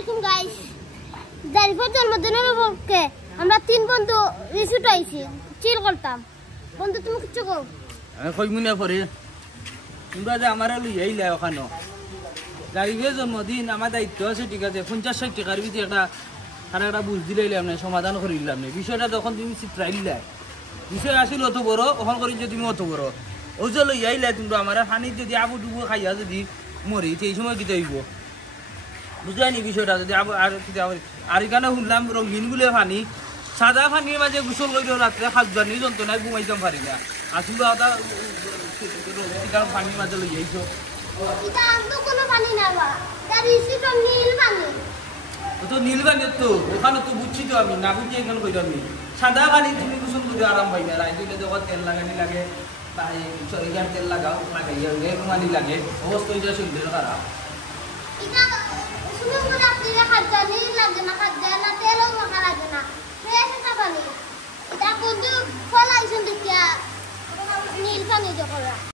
আলাইকুম গাইস। জারিফের জন্মদিনের উপলক্ষে আমরা তিন বন্ধু রিসোর্ট আইছি, চিল করতাম। বন্ধু তুমি কিছু কও? আমি কইমুনা পরে তোমরা যে আমার লইয়াই লাই ওখানো জারিফের জন্মদিন আমার দায়িত্ব আছে, ঠিক আছে। 50-60 টাকার ভিতরে একটা বুঝ দিলাইলাম না, সমাধান করিলাম না। বিষয়টা যখন তুমি চিত্রাইলাই বিষয় আসলে অত বড়, ওখান করি যে তুমি অত বড় ও যে লইয়াই লাই তোমরা আমার পানির যদি আবু ডুবু খাইয়া যদি মরি সেই সময় কি হইব বুঝাইনি বিষয়টা। যদি আর এখানে শুনলাম রঙিন গুলে পানি, সাদা পানির মাঝে গোসল করে রাত্রে খাদ্যানি যন্ত্রণায় ঘুমাইতাম পারি না। আসলে পানির মাঝে লই যাইছো তো নীল পানি তো ওখানে তো বুঝছি তো আমি না বুঝছি এখানে কই আমি সাদা পানি তুমি গোসল করে আরাম পাই না। রাই দিলে যখন তেল লাগানি লাগে তাই এখানে তেল লাগাও লাগাইয়া ঘুমানি লাগে অবস্থা হয়ে যায় শরীরের খারাপ। নীল পানি যখন